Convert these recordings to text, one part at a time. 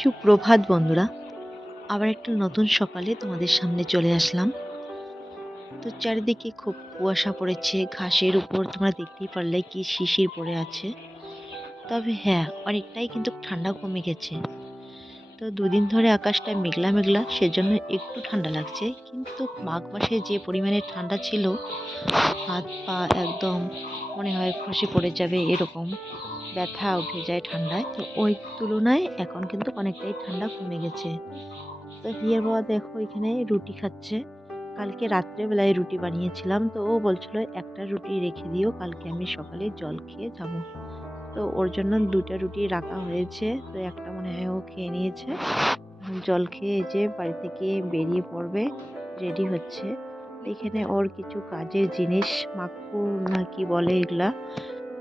সুপ্রভাত বন্ধুরা, আবার একটা নতুন সকালে তোমাদের সামনে চলে আসলাম। তো চারিদিকে খুব কুয়াশা পড়েছে, ঘাসের উপর তোমরা দেখতেই পারলে কি শিশির পড়ে আছে। তবে হ্যাঁ অনেকটাই কিন্তু ঠান্ডা কমে গেছে। তো দুদিন ধরে আকাশটা মেঘলা মেঘলা, সেজন্য একটু ঠান্ডা লাগছে। কিন্তু মাঘ মাসে যে পরিমাণে ঠান্ডা ছিল হাত পা একদম মনে হয় খসে পড়ে যাবে এরকম। ব্যথা উঠে যায় ঠান্ডায়। তো ওই তুলনায় এখন কিন্তু অনেকটাই ঠান্ডা কমে গেছে। তো হিয়ার বাবা দেখো এখানে রুটি খাচ্ছে। কালকে রাত্রেবেলায় রুটি বানিয়েছিলাম। তো ও বলছিল, একটা রুটি রেখে দিও, কালকে আমি সকালে জল খেয়ে যাব। তো ওর জন্য দুটা রুটি রাখা হয়েছে। তো একটা মনে হয় ও খেয়ে নিয়েছে। জল খেয়ে যে বাড়ি থেকে বেরিয়ে পড়বে, রেডি হচ্ছে। এখানে ওর কিছু কাজের জিনিস মাকু না কি বলে এগুলা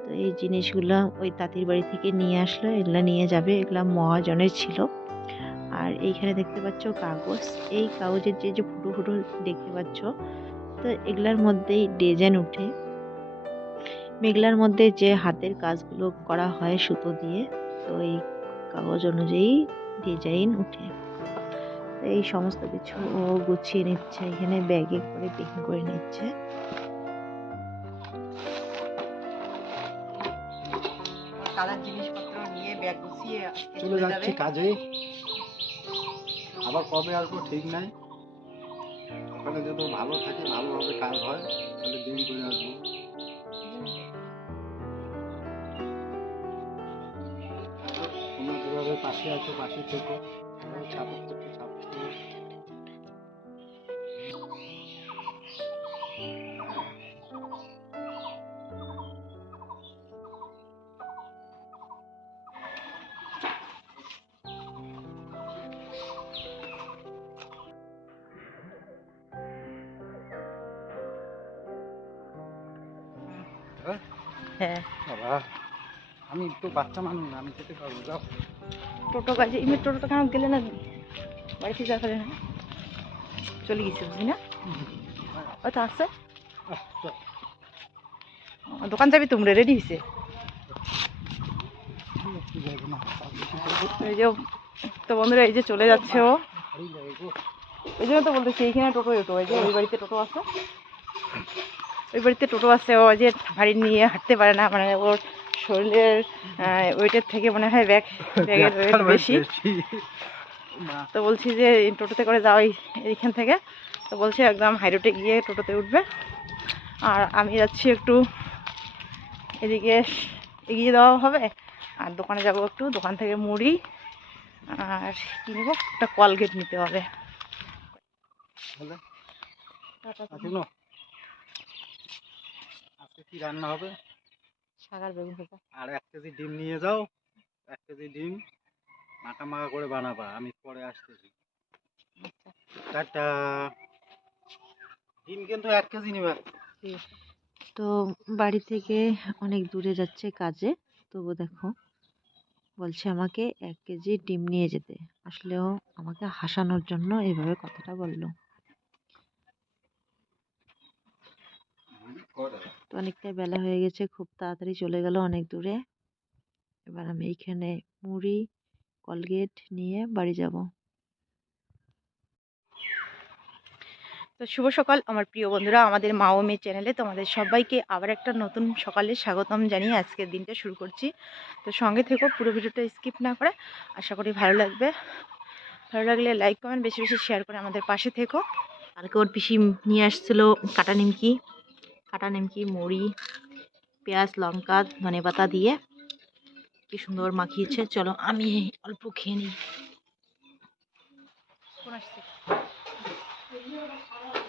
তো এই জিনিসগুলো ওই তাঁতির বাড়ি থেকে নিয়ে আসলো, এগুলা নিয়ে যাবে, এগুলা মহাজনের ছিল। আর এইখানে দেখতে পাচ্ছ কাগজ, এই কাগজের যে যে ফুটো ফুটো দেখতে পাচ্ছ, তো এগুলার মধ্যেই ডিজাইন উঠে। মেঘলার মধ্যে যে হাতের কাজগুলো করা হয় সুতো দিয়ে, তো এই কাগজ অনুযায়ী ডিজাইন উঠে। এই সমস্ত কিছু ও গুছিয়ে নিচ্ছে, এখানে ব্যাগে করে প্যাকিং করে নিচ্ছে। কালার জিনিসপত্র নিয়ে ব্যাগ গুছিয়ে চলে যাচ্ছি কাজে। আবার কবে আসব ঠিক নাই। ওখানে যদি ভালো থাকে ভালোভাবে কাজ হয় তাহলে দিন করে আসব তোমরা যেভাবে পাশে আছো পাশে থেকো। সাপোর্ট করতে তো বাচ্চা মানুষ না, আমি যেতে পারব যাও টোটো কাজে এমনি টোটোটা কেন গেলে না বাড়িতে যা ফেলে না চলে গেছে বুঝলি না ওই তো আসছে। ও, দোকান যাবি তোমরা রেডি হয়েছে। এই যে তো বন্ধুরা এই যে চলে যাচ্ছে ও। ওই জন্য তো বলতেছি এইখানে টোটো টোটো ওই যে ওই বাড়িতে টোটো আছে ওই বাড়িতে টোটো আছে ও যে ভারী নিয়ে হাঁটতে পারে না মানে ওর শরীরের ওয়েটের থেকে মনে হয় ব্যাগ ব্যাগের ওয়েট বেশি। তো বলছি যে টোটোতে করে যাওয়াই এইখান থেকে। তো বলছে একদম হাইরোডে গিয়ে টোটোতে উঠবে। আর আমি যাচ্ছি একটু এদিকে এগিয়ে দেওয়া হবে। আর দোকানে যাব একটু দোকান থেকে মুড়ি আর কী নেব? একটা কলগেট নিতে হবে। আজকে কি রান্না হবে? শাকার বেগুন ভাজা আর এক কেজি ডিম নিয়ে যাও এক কেজি ডিম মাখা মাখা করে বানাবা আমি পরে আসতেছি। টাটা। ডিম কিন্তু এক কেজি নিবে। তো বাড়ি থেকে অনেক দূরে যাচ্ছে কাজে তবু দেখো বলছে আমাকে এক কেজি ডিম নিয়ে যেতে। আসলেও আমাকে হাসানোর জন্য এইভাবে কথাটা বলল। তো অনেকটাই বেলা হয়ে গেছে খুব তাড়াতাড়ি চলে গেল অনেক দূরে। এবার আমি এইখানে মুড়ি কলগেট নিয়ে বাড়ি যাব। তো শুভ সকাল আমার প্রিয় বন্ধুরা আমাদের মা ও মেয়ে চ্যানেলে তোমাদের সবাইকে আবার একটা নতুন সকালে স্বাগতম জানিয়ে আজকের দিনটা শুরু করছি। তো সঙ্গে থেকো পুরো ভিডিওটা স্কিপ না করে আশা করি ভালো লাগবে। ভালো লাগলে লাইক কমেন্ট বেশি বেশি শেয়ার করে আমাদের পাশে থেকো। কালকে ওর পিসি নিয়ে আসছিল কাটা নিমকি। কাটা নিমকি মুড়ি পেঁয়াজ লঙ্কা ধনে পাতা দিয়ে কি সুন্দর মাখিয়েছে। চলো আমি অল্প খেয়ে নিই।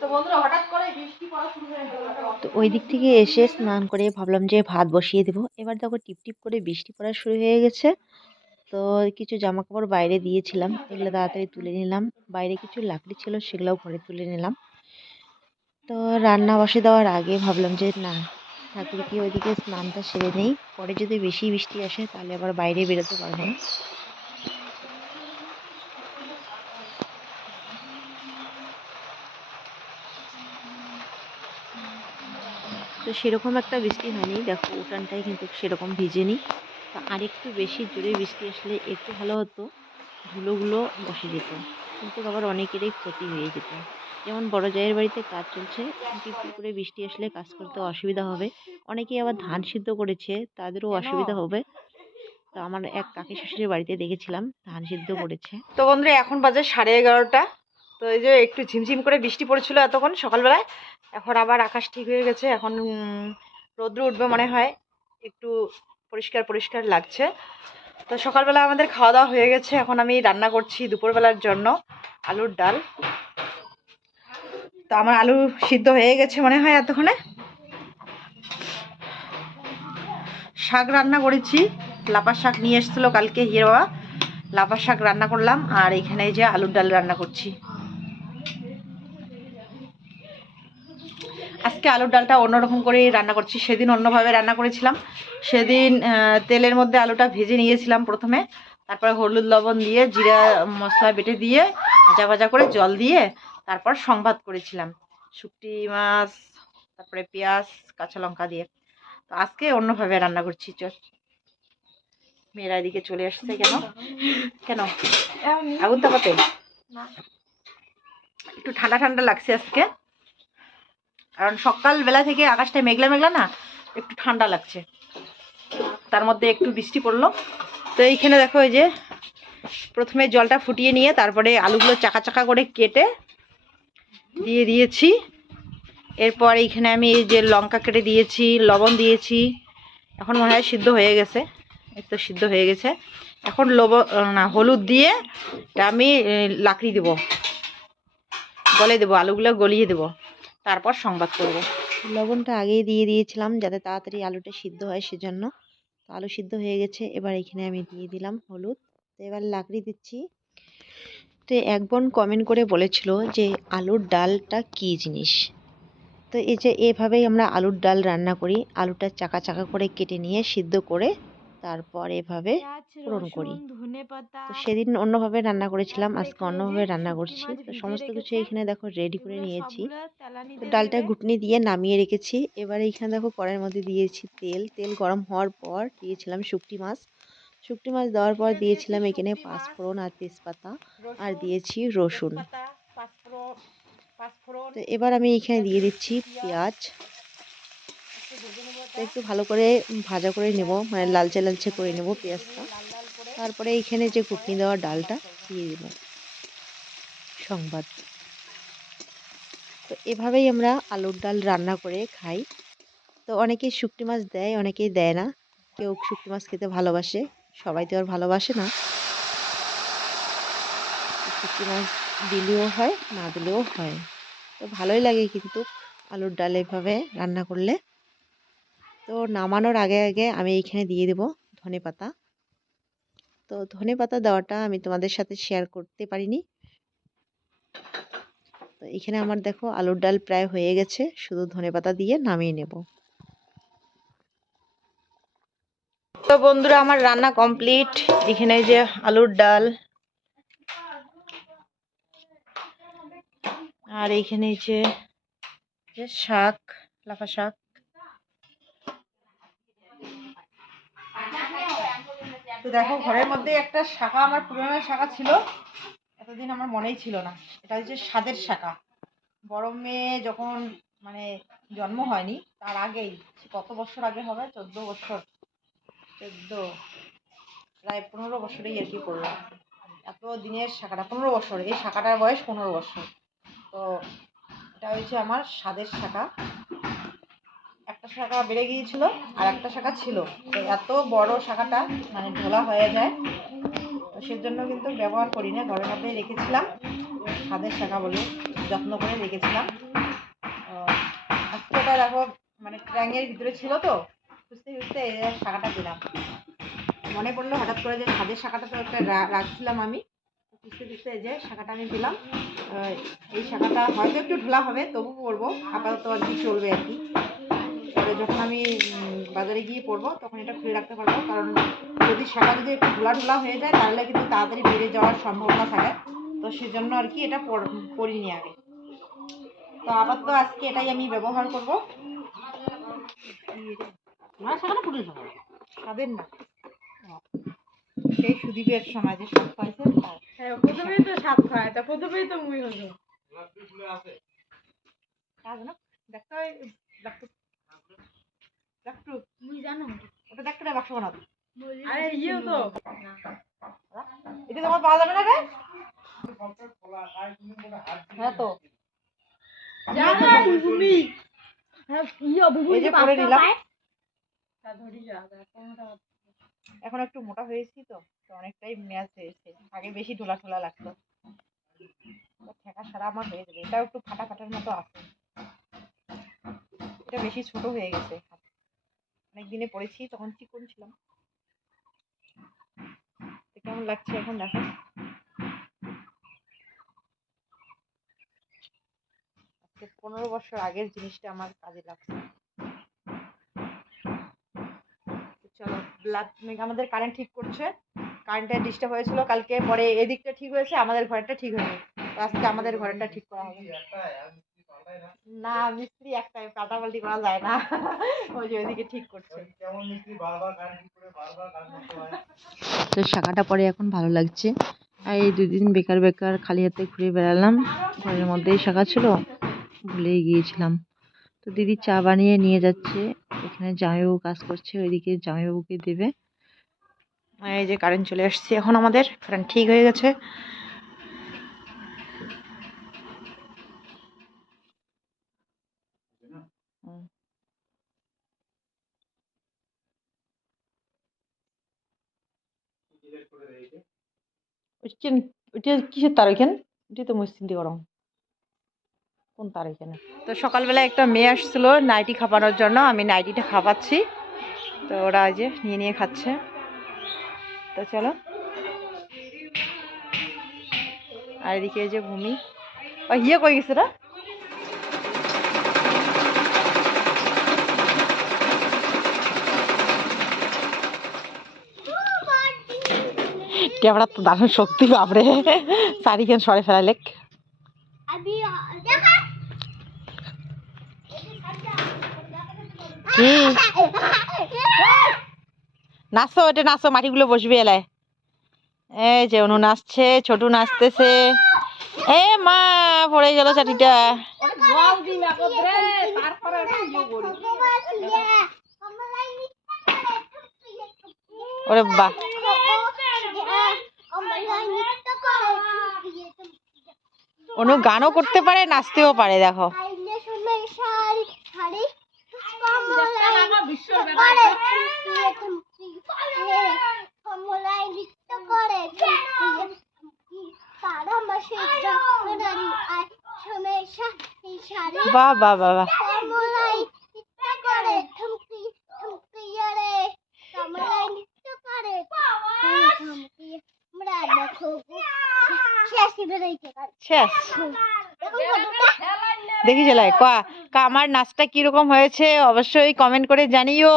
তো বন্ধুরা হঠাৎ করে বৃষ্টি পড়া শুরু হয়ে গেল। তো ওই দিক থেকে এসে স্নান করে ভাবলাম যে ভাত বসিয়ে দেবো। এবার দেখো টিপ টিপ করে বৃষ্টি পড়া শুরু হয়ে গেছে। তো কিছু জামা কাপড় বাইরে দিয়েছিলাম। এগুলো তাড়াতাড়ি তুলে নিলাম। বাইরে কিছু লাকড়ি ছিল সেগুলোও ঘরে তুলে নিলাম। তো রান্না বসে দেওয়ার আগে ভাবলাম যে না, ঠাকুরকে ওইদিকে স্নানটা সেরে নেই। পরে যদি বেশি বৃষ্টি আসে তাহলে আবার বাইরে বেরোতে পারব না। তো সেরকম একটা বৃষ্টি হয়নি। দেখো উঠানটাই কিন্তু সেরকম ভিজেনি। তো আরেকটু বেশি জোরে বৃষ্টি আসলে একটু ভালো হতো, ধুলোগুলো বসে যেত। কিন্তু আবার অনেকেরই ক্ষতি হয়ে যেত। যেমন বড় জায়ের বাড়িতে কাজ চলছে টিপটিপ করে বৃষ্টি আসলে কাজ করতে অসুবিধা হবে। অনেকেই আবার ধান সিদ্ধ করেছে তাদেরও অসুবিধা হবে। তো আমার এক কাকি শ্বশুরের বাড়িতে দেখেছিলাম ধান সিদ্ধ করেছে। তো বন্ধুরা এখন বাজে সাড়ে এগারোটা। তো এই যে একটু ঝিমঝিম করে বৃষ্টি পড়েছিল এতক্ষণ সকালবেলায় এখন আবার আকাশ ঠিক হয়ে গেছে এখন রৌদ্র উঠবে মনে হয় একটু পরিষ্কার পরিষ্কার লাগছে। তো সকালবেলা আমাদের খাওয়া দাওয়া হয়ে গেছে এখন আমি রান্না করছি দুপুরবেলার জন্য আলুর ডাল। তো আমার আলু সিদ্ধ হয়ে গেছে মনে হয় এতক্ষণে। শাক রান্না করেছি। লাপা শাক নিয়ে এসেছিল কালকে হিয়ে বাবা। লাপা শাক রান্না করলাম আর এখানে যে আলুর ডাল রান্না করছি। আজকে আলুর ডালটা অন্যরকম করে রান্না করছি। সেদিন অন্যভাবে রান্না করেছিলাম। সেদিন তেলের মধ্যে আলুটা ভেজে নিয়েছিলাম প্রথমে। তারপরে হলুদ লবণ দিয়ে, জিরা মশলা বেটে দিয়ে, ভাজা ভাজা করে জল দিয়ে তারপর সংবাদ করেছিলাম। শুকটি মাছ, তারপরে পেঁয়াজ, কাঁচা লঙ্কা দিয়ে। তো আজকে অন্যভাবে রান্না করছি চল মেয়েরা এদিকে চলে আসছে কেন? কেন? আগুন তাপাতে একটু ঠান্ডা ঠান্ডা লাগছে আজকে। কারণ সকালবেলা থেকে আকাশটা মেঘলা মেঘলা না, একটু ঠান্ডা লাগছে। তার মধ্যে একটু বৃষ্টি পড়ল। তো এইখানে দেখো এই যে, প্রথমে জলটা ফুটিয়ে নিয়ে তারপরে আলুগুলো চাকা চাকা করে কেটে দিয়ে দিয়েছি। এরপর এইখানে আমি এই যে লঙ্কা কেটে দিয়েছি, লবণ দিয়েছি। এখন মনে হয় সিদ্ধ হয়ে গেছে। তো সিদ্ধ হয়ে গেছে। এখন লবণ না, হলুদ দিয়ে আমি লাকড়ি দেবো। গলে দেবো, আলুগুলো গলিয়ে দেবো। তারপর সংবাদ করব। লবণটা আগেই দিয়ে দিয়েছিলাম যাতে তাড়াতাড়ি আলুটা সিদ্ধ হয় সেজন্য। আলু সিদ্ধ হয়ে গেছে। এবার এখানে আমি দিয়ে দিলাম হলুদ। তো এবার লাকড়ি দিচ্ছি। তো এক বোন কমেন্ট করে বলেছিল যে আলুর ডালটা কী জিনিস? তো এই যে এভাবেই আমরা আলুর ডাল রান্না করি। আলুটা চাকা চাকা করে কেটে নিয়ে সিদ্ধ করে তারপর এভাবে পূরণ করি। তো সেদিন অন্যভাবে রান্না করেছিলাম। আজকে অন্যভাবে রান্না করছি। তো সমস্ত কিছু এখানে দেখো রেডি করে নিয়েছি। তো ডালটা ঘুটনি দিয়ে নামিয়ে রেখেছি। এবার এইখানে দেখো কড়াইয়ের মধ্যে দিয়েছি তেল। তেল গরম হওয়ার পর দিয়েছিলাম শুকটি মাছ। শুকটি মাছ দেওয়ার পর দিয়েছিলাম এখানে পাঁচফোড়ন আর তেজপাতা, আর দিয়েছি রসুন। তো এবার আমি এখানে দিয়ে দিচ্ছি পেঁয়াজ। একটু ভালো করে ভাজা করে নেব মানে লালচে লালচে করে নেব পেঁয়াজটা। তারপরে এইখানে যে ঘুটনি দেওয়া ডালটা দিয়ে দেব সংবাদ। তো এভাবেই আমরা আলুর ডাল রান্না করে খাই। তো অনেকেই শুকটি মাছ দেয়, অনেকেই দেয় না। কেউ শুকটি মাছ খেতে ভালোবাসে। সবাই তো আর ভালোবাসে না। শুকটি মাছ দিলেও হয়, না দিলেও হয়। তো ভালোই লাগে কিন্তু আলুর ডাল এভাবে রান্না করলে। তো নামানোর আগে আগে আমি এইখানে দিয়ে দেব ধনে পাতা। তো ধনে পাতা দেওয়াটা আমি তোমাদের সাথে শেয়ার করতে পারিনি। তো এখানে আমার দেখো আলুর ডাল প্রায় হয়ে গেছে, শুধু ধনে পাতা দিয়ে নামিয়ে নেব। তো বন্ধুরা, আমার রান্না কমপ্লিট এখানে যে আলুর ডাল। আর এইখানে যে যে শাক, লাফা শাক। তো দেখো, ঘরের মধ্যে একটা শাখা, আমার পুরনো শাখা ছিল। এতদিন আমার মনেই ছিল না। এটা হচ্ছে স্বাদের শাখা। বড় মেয়ে যখন মানে জন্ম হয়নি, তার আগেই, কত বছর আগে হবে? চোদ্দ বছর। চোদ্দ, প্রায় পনেরো বছরেই আর কি করল এত দিনের শাখাটা, পনেরো বছর, এই শাখাটার বয়স পনেরো বছর। তো এটা হচ্ছে আমার স্বাদের শাখা। একটা শাখা বেড়ে গিয়েছিল আর একটা শাখা ছিল। তো এত বড় শাখাটা মানে ঢোলা হয়ে যায়। তো সেজন্য কিন্তু ব্যবহার করি না, ঘরের মধ্যেই রেখেছিলাম। স্বাদের শাখা বলে যত্ন করে রেখেছিলাম। আজকে ওটা দেখো মানে ট্র্যাঙের ভিতরে ছিল তো খুঁজতে খুঁজতে যে শাখাটা দিলাম মনে পড়ল হঠাৎ করে যে ছাদের শাখাটা তো একটা রাখছিলাম আমি। খুঁজতে খুঁজতে যে শাখাটা আমি পেলাম। এই শাখাটা হয়তো একটু ঢোলা হবে, তবু পরবো। আপাতত আর কি চলবে আর কি। পরে যখন আমি বাজারে গিয়ে পরবো, তখন এটা খুলে রাখতে পারব। কারণ যদি শাখা যদি একটু ঢোলা ঢোলা হয়ে যায়, তাহলে কিন্তু তাড়াতাড়ি বেড়ে যাওয়ার সম্ভাবনা থাকে। তো সেজন্য আর কি এটা পর- পরিনি আগে। তো আপাতত আজকে এটাই আমি ব্যবহার করব। স্বাদের না। সেই সুদীপের সময় যে সব পাইছে হ্যাঁ প্রথমেই তো সাপ খায় তা প্রথমেই তো মুই হলো কাজ না দেখতে হয় দেখতে দেখটু মুই জানো? ওটা দেখতে বাক্স বানাবো। আরে ইয়ে তো। এটা তোমার পাওয়া যাবে না রে? হ্যাঁ তো। জানো তুমি হ্যাঁ ইয়ে যে এখন একটু মোটা হয়েছি তো তো অনেকটাই ম্যাচ হয়েছে আগে বেশি ঢোলা ঢোলা লাগতো। ঠেকা সারা আমার হয়ে যাবে। এটাও একটু ফাটা ফাটার মতো আছে। এটা বেশি ছোট হয়ে গেছে। অনেক দিনে পড়েছি, তখন চিকন ছিলাম। তো কেমন লাগছে এখন দেখো? পনেরো বছর আগের জিনিসটা আমার কাজে লাগছে তো চলো আমাদের কারেন্ট ঠিক করছে। কারেন্টের ডিস্টার্ব হয়েছিল কালকে, পরে এদিকটা ঠিক হয়েছে, আমাদের ঘরেরটা ঠিক হয়নি। আজকে আমাদের ঘরেরটা ঠিক করা হবে। না, মিস্ত্রি একটাই, পাল্টাপাল্টি করা যায় না। ওই যে ওইদিকে ঠিক করছে। তো শাখাটা পরে এখন ভালো লাগছে। আর এই দুদিন বেকার বেকার খালি হাতে ঘুরে বেড়ালাম। ঘরের মধ্যেই শাখা ছিল, ভুলেই গিয়েছিলাম। তো দিদি চা বানিয়ে নিয়ে যাচ্ছে। এখানে জামাইবাবু কাজ করছে ওইদিকে জামাইবাবুকে দেবে। আর এই যে কারেন্ট চলে আসছে এখন আমাদের কারেন্ট ঠিক হয়ে গেছে। ওইটা ওইটা কিসের তার ওইখানে ওইটাই তো মুসিন্দি গরম। কোন তার এখানে তো সকালবেলা একটা মেয়ে আসছিল নাইটি খাপানোর জন্য, আমি নাইটিটা খাপাচ্ছি। তো ওরা যে নিয়ে নিয়ে খাচ্ছে। তো চলো। আর এদিকে যে ভূমি। ও ইয়ে কই গেছে রা? ক্যামেরা তো দারুণ শক্তি, বাপরে। চারিখান সরে ফেলাইলে কি নাচো, এটা নাচো, মাটিগুলো বসবে এলায়। এই যে অনু নাচছে, ছোটু নাচতেছে। এ মা, পড়ে গেল চাটিটা। ওরে বা অনু গানও করতে পারে, নাচতেও পারে, দেখো। বাহ বাহ বাহ বাহ। শেষ। দেখি চলাই কয়া? আমার নাচটা কীরকম হয়েছে অবশ্যই কমেন্ট করে জানিও।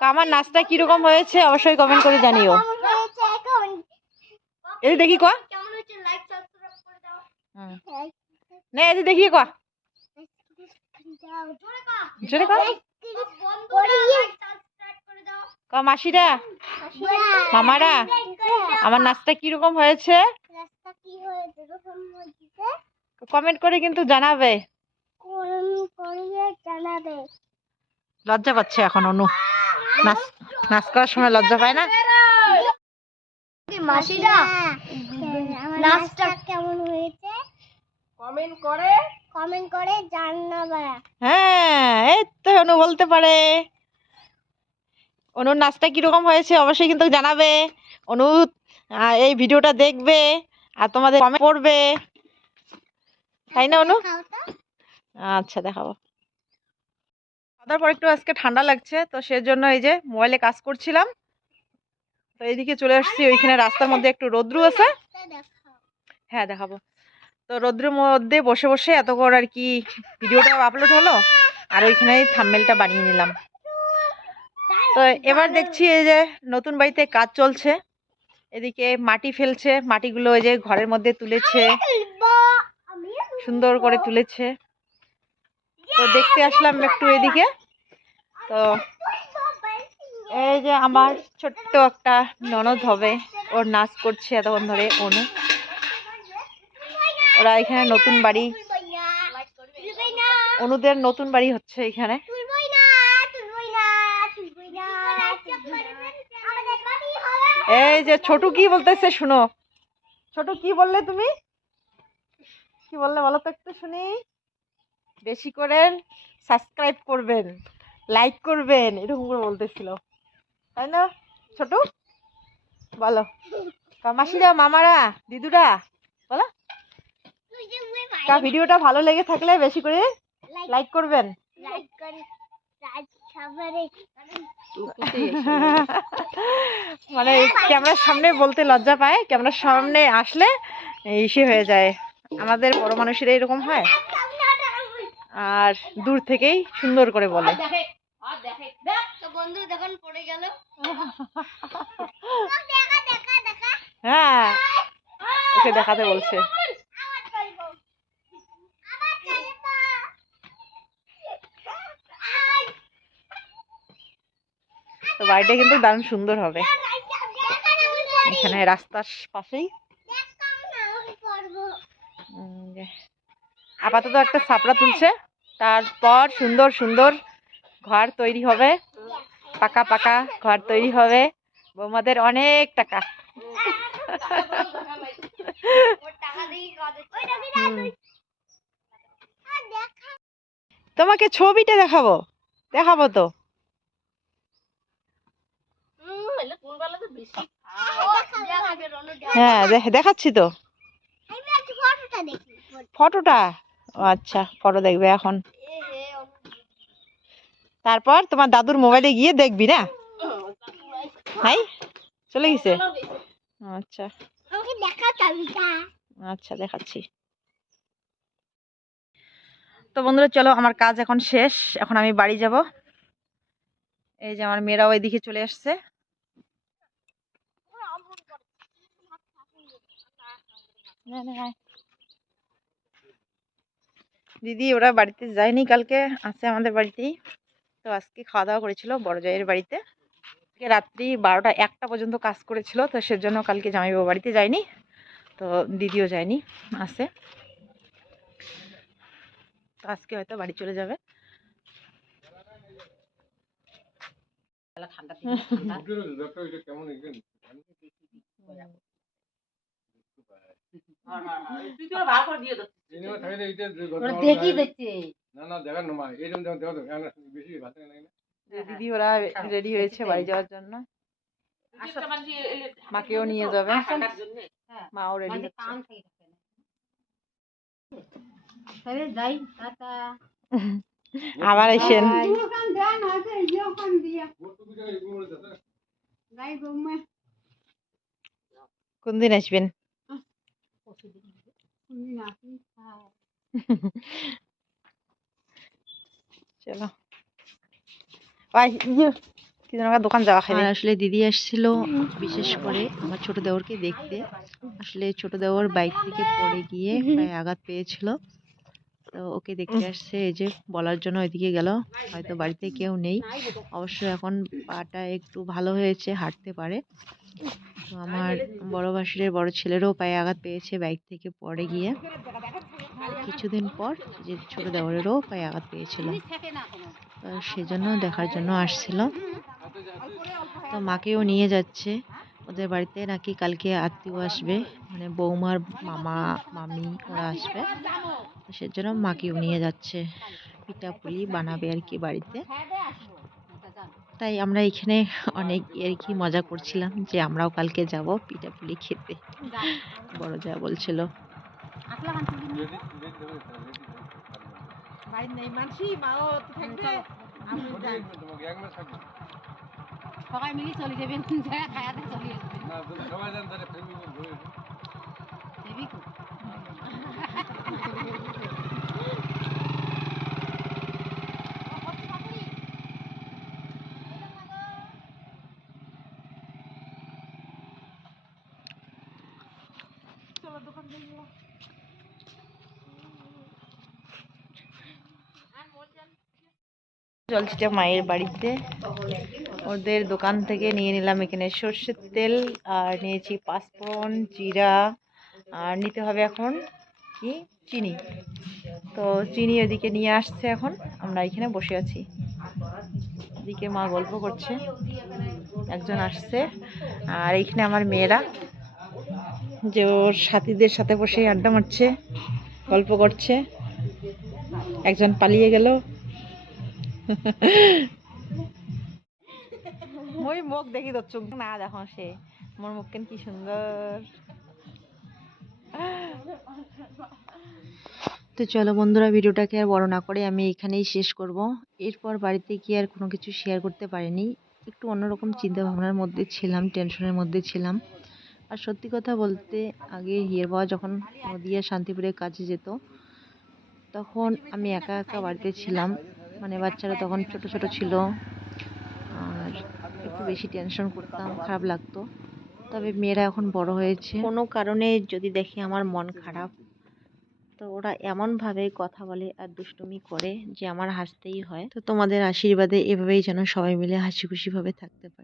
কা আমার নাচটা কীরকম হয়েছে অবশ্যই কমেন্ট করে জানিও। এই দেখি। এই দেখি জোরে কয়া মাসিরা? মামারা? আমার নাচটা কীরকম হয়েছে? কমেন্ট করে কিন্তু জানাবে। জানাবে। লজ্জা পাচ্ছে এখন অনু। নাচ নাচ করার সময় লজ্জা পায় না? মাসিরা নাচটা কেমন হয়েছে? কমেন্ট করে। কমেন্ট করে জানাবে। হ্যাঁ এই তো অনু বলতে পারে। অনুর নাচটা কীরকম হয়েছে অবশ্যই কিন্তু জানাবে। অনু এই ভিডিওটা দেখবে আর তোমাদের কমেন্ট করবে। তাই না অনু? আচ্ছা দেখাবো। খাওয়ার পর একটু আজকে ঠান্ডা লাগছে তো সেজন্য এই যে মোবাইলে কাজ করছিলাম। তো এইদিকে চলে আসছি ওইখানে রাস্তার মধ্যে একটু রোদ্রু আছে। হ্যাঁ দেখাবো। তো রোদ্রের মধ্যে বসে বসে এত করে আর কি ভিডিওটা আপলোড হলো আর ওইখানেই থাম্বেলটা বানিয়ে নিলাম। তো এবার দেখছি এই যে নতুন বাড়িতে কাজ চলছে। এদিকে মাটি ফেলছে মাটিগুলো ওই যে ঘরের মধ্যে তুলেছে। সুন্দর করে তুলেছে। তো দেখতে আসলাম একটু এদিকে। তো এই যে আমার ছোট্ট একটা ননদ হবে। ওর নাচ করছে এতক্ষণ ধরে অনু। ওরা এখানে নতুন বাড়ি। অনুদের নতুন বাড়ি হচ্ছে এখানে। এই যে ছোটু কি বলতেছে শুনো। ছোট কি বললে তুমি? কি বললে বলো তো একটু শুনি? বেশি করে সাবস্ক্রাইব করবেন লাইক করবেন, এরকম করে বলতেছিল। তাই না? ছোট, বলো। মাসিরা, মামারা, দিদুরা, বলো। কা ভিডিওটা ভালো লেগে থাকলে বেশি করে লাইক করবেন। মানে ক্যামেরার সামনে বলতে লজ্জা পায়, ক্যামেরার সামনে আসলে ইসে হয়ে যায়। আমাদের বড় মানুষেরা এরকম হয়। আর দূর থেকেই সুন্দর করে বলে। হ্যাঁ ওকে দেখাতে বলছে। তো বাড়িটা কিন্তু দারুণ সুন্দর হবে। এখানে রাস্তার পাশেই। আপাতত একটা ছাপড়া তুলছে। তারপর সুন্দর সুন্দর ঘর তৈরি হবে। পাকা পাকা ঘর তৈরি হবে। বৌমাদের অনেক টাকা। তোমাকে ছবিটা দেখাবো। দেখাবো তো। হ্যাঁ দেখ- দেখাচ্ছি তো। ফটোটা ও আচ্ছা ফটো দেখবে এখন। তারপর তোমার দাদুর মোবাইলে গিয়ে দেখবি না? হাই চলে গেছে? আচ্ছা। আচ্ছা দেখাচ্ছি। তো বন্ধুরা চলো আমার কাজ এখন শেষ। এখন আমি বাড়ি যাব। এই যে আমার মেয়েরাও এদিকে চলে আসছে। নে, নে। দিদি ওরা বাড়িতে যায়নি কালকে আছে আমাদের বাড়িতেই। তো আজকে খাওয়া দাওয়া করেছিল বড় জায়ের বাড়িতে। আজকে রাত্রি বারোটা একটা পর্যন্ত কাজ করেছিল তো সেজন্য কালকে জামাইবাবু বাড়িতে যায়নি তো দিদিও যায়নি আছে। তো আজকে হয়তো বাড়ি চলে যাবে। ঠান্ডা দেখি দেখছে। না না না এইরকম দেখো বেশি লাগে না। দিদি ওরা রেডি হয়েছে বাড়ি যাওয়ার জন্য। মাকেও নিয়ে যাবে। মাও রেডি হচ্ছে। আবার এসেন কোন দিন আসবেন? চলো ভাই কি যেন দোকান যাওয়া আর খাই আসলে দিদি আসছিল বিশেষ করে আমার ছোট দেওরকে দেখতে। আসলে ছোট দেওর বাইক থেকে পড়ে গিয়ে প্রায় আঘাত পেয়েছিল। তো ওকে দেখতে আসছে এই যে বলার জন্য ওইদিকে গেল। হয়তো বাড়িতে কেউ নেই। অবশ্য এখন পাটা একটু ভালো হয়েছে হাঁটতে পারে। আমার বড় ভাসুরের বড় ছেলেরও পায়ে আঘাত পেয়েছে বাইক থেকে পড়ে গিয়ে। কিছুদিন পর যে ছোট দেওরেরও পায়ে আঘাত পেয়েছিল। সেজন্য দেখার জন্য আসছিল। তো মাকেও নিয়ে যাচ্ছে। ওদের বাড়িতে নাকি কালকে আত্মীয় আসবে। মানে বৌমার মামা, মামি ওরা আসবে। সেজন্য মাকেও নিয়ে যাচ্ছে। পিঠাপুলি বানাবে আর কি বাড়িতে। তাই আমরা এখানে অনেক আর কি মজা করছিলাম যে আমরাও কালকে যাব পিঠাপুলি খেতে। বড় যা বলছিল। সবাই মিলে চলে যাবেন খায়াতে চলে আসবে জলছিটা মায়ের বাড়িতে। ওদের দোকান থেকে নিয়ে নিলাম এখানে সর্ষের তেল, আর নিয়েছি পাঁচফোড়ন, জিরা, আর নিতে হবে এখন কি? চিনি। তো চিনি ওদিকে নিয়ে আসছে এখন। আমরা এখানে বসে আছি। এদিকে মা গল্প করছে। একজন আসছে। আর এইখানে আমার মেয়েরা যে ওর সাথীদের সাথে বসে আড্ডা মারছে, গল্প করছে। একজন পালিয়ে গেল। ওই মুখ দেখি তোর চোখ না দেখো সে। মোর মুখ কেন কি সুন্দর। তো চলো বন্ধুরা, ভিডিওটাকে আর বড় না করে আমি এখানেই শেষ করব। এরপর বাড়িতে গিয়ে আর কোনো কিছু শেয়ার করতে পারিনি। একটু অন্যরকম চিন্তা ভাবনার মধ্যে ছিলাম টেনশনের মধ্যে ছিলাম। আর সত্যি কথা বলতে, আগে হিয়ার বাবা যখন নদিয়া শান্তিপুরে কাজে যেত, তখন আমি একা একা বাড়িতে ছিলাম। মানে বাচ্চারা তখন ছোট ছোট ছিল। আর একটু বেশি টেনশন করতাম, খারাপ লাগতো। তবে মেয়েরা এখন বড় হয়েছে। কোনো কারণে যদি দেখি আমার মন খারাপ, তো ওরা এমনভাবে কথা বলে আর দুষ্টুমি করে যে আমার হাসতেই হয়। তো তোমাদের আশীর্বাদে এভাবেই যেন সবাই মিলে হাসি খুশিভাবে থাকতে পারি।